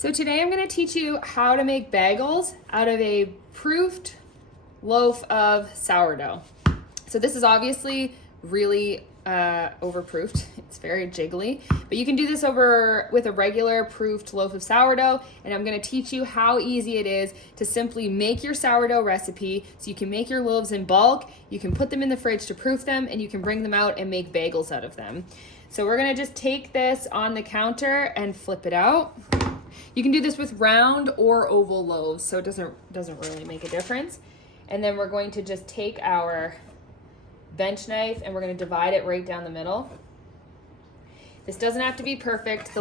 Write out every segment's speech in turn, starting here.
So today I'm going to teach you how to make bagels out of a proofed loaf of sourdough. So this is obviously really overproofed. It's very jiggly, but you can do this with a regular proofed loaf of sourdough, and I'm going to teach you how easy it is to simply make your sourdough recipe so you can make your loaves in bulk, you can put them in the fridge to proof them, and you can bring them out and make bagels out of them. So we're going to just take this on the counter and flip it out. You can do this with round or oval loaves, so it doesn't really make a difference. And then we're going to just take our bench knife and we're going to divide it right down the middle. This doesn't have to be perfect. The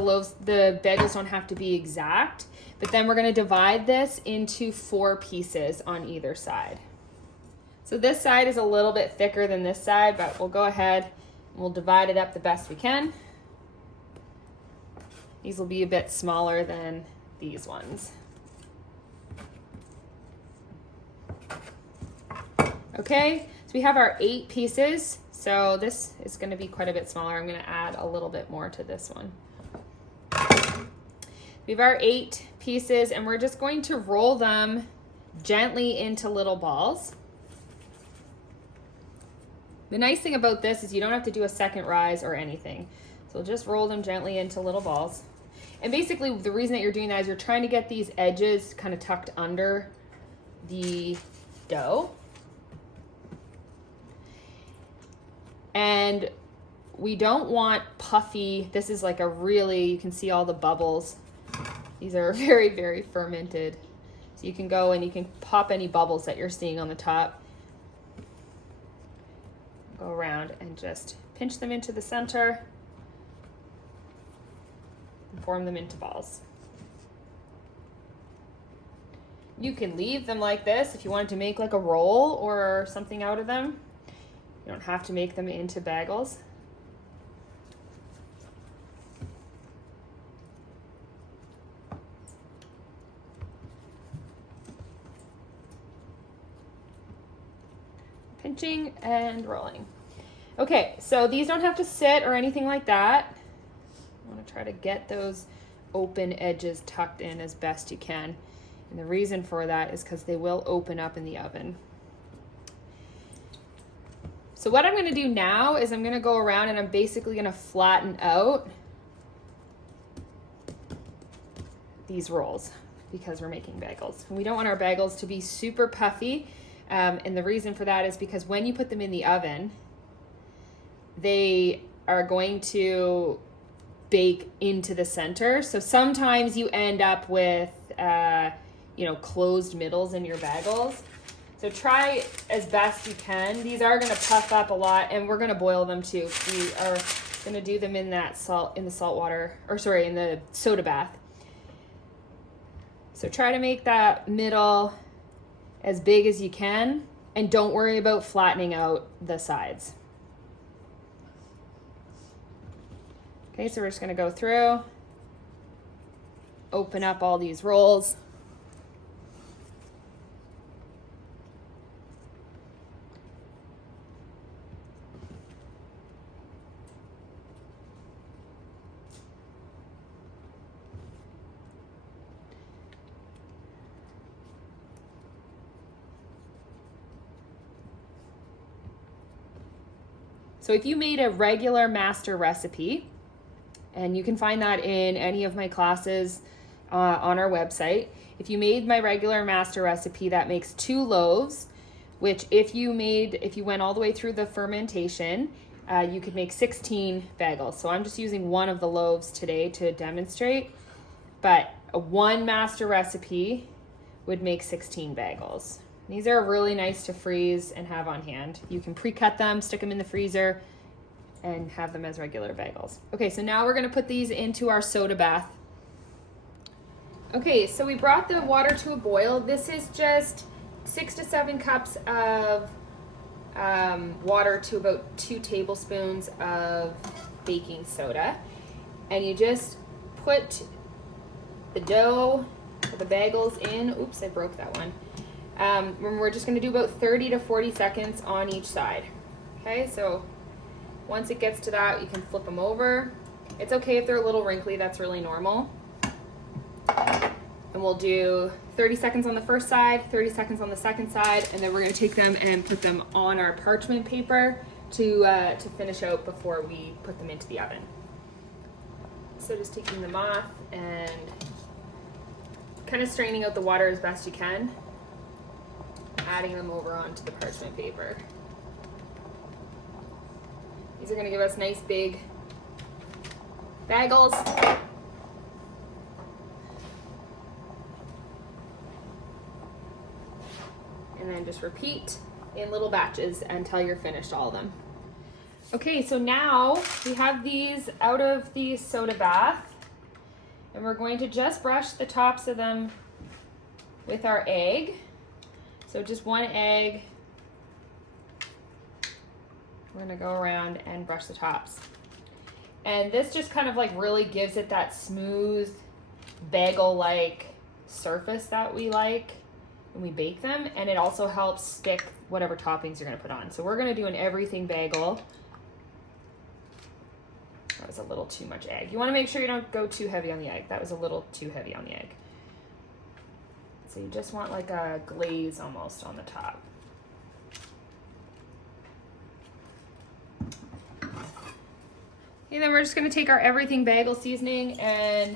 bagels don't have to be exact, but then we're going to divide this into 4 pieces on either side. So this side is a little bit thicker than this side, but we'll go ahead and we'll divide it up the best we can. These will be a bit smaller than these ones. Okay, so we have our 8 pieces. So this is going to be quite a bit smaller. I'm going to add a little bit more to this one. We have our 8 pieces and we're just going to roll them gently into little balls. The nice thing about this is you don't have to do a second rise or anything. So just roll them gently into little balls. And basically the reason that you're doing that is you're trying to get these edges kind of tucked under the dough. And we don't want puffy, this is like you can see all the bubbles. These are very, very fermented. So you can go and you can pop any bubbles that you're seeing on the top. Go around and just pinch them into the center. And form them into balls. You can leave them like this if you wanted to make like a roll or something out of them. You don't have to make them into bagels. Pinching and rolling. Okay, so these don't have to sit or anything like that. I want to try to get those open edges tucked in as best you can. And the reason for that is because they will open up in the oven. So what I'm going to do now is I'm going to go around and I'm basically going to flatten out these rolls because we're making bagels. We don't want our bagels to be super puffy. And the reason for that is because when you put them in the oven, they are going to bake into the center. So sometimes you end up with, closed middles in your bagels. So try as best you can. These are going to puff up a lot, and we're going to boil them too. We are going to do them in the soda bath. So try to make that middle as big as you can, and don't worry about flattening out the sides. Okay, so we're just going to go through, open up all these rolls. So if you made a regular master recipe, and you can find that in any of my classes on our website. If you made my regular master recipe, that makes 2 loaves, which if you went all the way through the fermentation, you could make 16 bagels. So I'm just using one of the loaves today to demonstrate, but one master recipe would make 16 bagels. These are really nice to freeze and have on hand. You can pre-cut them, stick them in the freezer, and have them as regular bagels. Okay, so now we're gonna put these into our soda bath. Okay, so we brought the water to a boil. This is just 6 to 7 cups of water to about 2 tablespoons of baking soda. And you just put the dough, the bagels in. Oops, I broke that one. We're just gonna do about 30 to 40 seconds on each side. Okay, so once it gets to that, you can flip them over. It's okay if they're a little wrinkly, that's really normal. And we'll do 30 seconds on the first side, 30 seconds on the second side, and then we're gonna take them and put them on our parchment paper to finish out before we put them into the oven. So just taking them off and kind of straining out the water as best you can, adding them over onto the parchment paper. These are gonna give us nice big bagels. And then just repeat in little batches until you're finished all of them. Okay, so now we have these out of the soda bath, and we're going to just brush the tops of them with our egg. So just one egg. We're gonna go around and brush the tops. And this just kind of like really gives it that smooth bagel-like surface that we like when we bake them, and it also helps stick whatever toppings you're gonna put on. So we're gonna do an everything bagel. That was a little too much egg. You wanna make sure you don't go too heavy on the egg. That was a little too heavy on the egg. So you just want like a glaze almost on the top. And then we're just gonna take our everything bagel seasoning and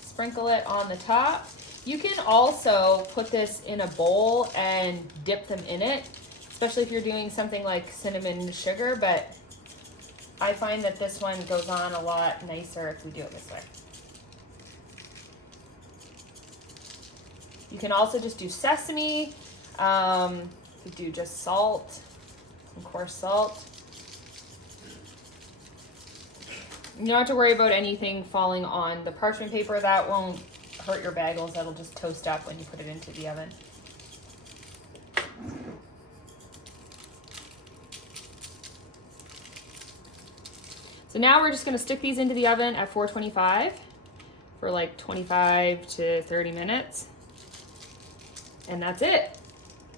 sprinkle it on the top. You can also put this in a bowl and dip them in it, especially if you're doing something like cinnamon sugar, but I find that this one goes on a lot nicer if we do it this way. You can also just do sesame, you do just salt, some coarse salt. You don't have to worry about anything falling on the parchment paper. That won't hurt your bagels. That'll just toast up when you put it into the oven. So now we're just gonna stick these into the oven at 425 for like 25 to 30 minutes. And that's it.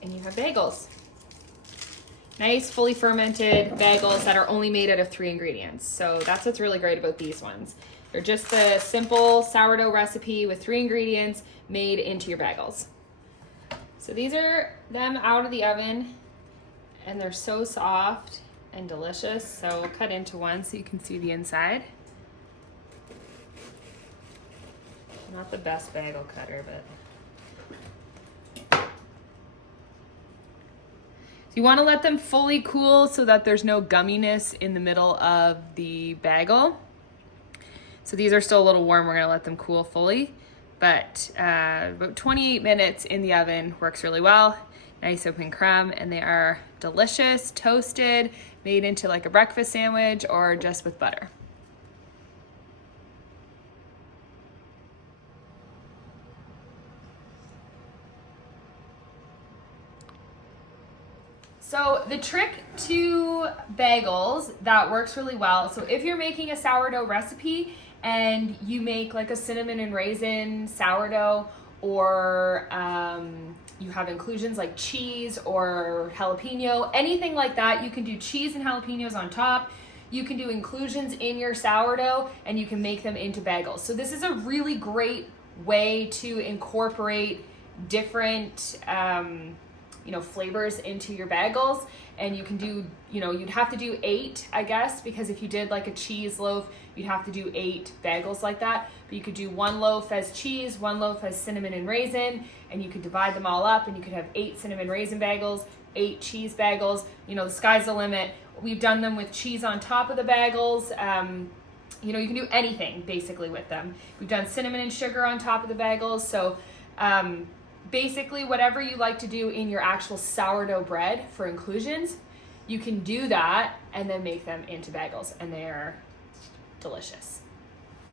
And you have bagels. Nice, fully fermented bagels that are only made out of 3 ingredients. So that's what's really great about these ones. They're just the simple sourdough recipe with 3 ingredients made into your bagels. So these are them out of the oven, and they're so soft and delicious. So we'll cut into one so you can see the inside. Not the best bagel cutter, but so you want to let them fully cool so that there's no gumminess in the middle of the bagel. So these are still a little warm. We're going to let them cool fully, but about 28 minutes in the oven works really well. Nice open crumb, and they are delicious, toasted, made into like a breakfast sandwich or just with butter. So the trick to bagels that works really well, so if you're making a sourdough recipe and you make like a cinnamon and raisin sourdough, or you have inclusions like cheese or jalapeno, anything like that, you can do cheese and jalapenos on top. You can do inclusions in your sourdough and you can make them into bagels. So this is a really great way to incorporate different flavors into your bagels. And you can do, you'd have to do 8, I guess, because if you did like a cheese loaf, you'd have to do 8 bagels like that. But you could do 1 loaf as cheese, 1 loaf as cinnamon and raisin, and you could divide them all up and you could have 8 cinnamon raisin bagels, 8 cheese bagels. The sky's the limit. We've done them with cheese on top of the bagels. You can do anything basically with them. We've done cinnamon and sugar on top of the bagels. So basically whatever you like to do in your actual sourdough bread for inclusions, you can do that and then make them into bagels, and they are delicious.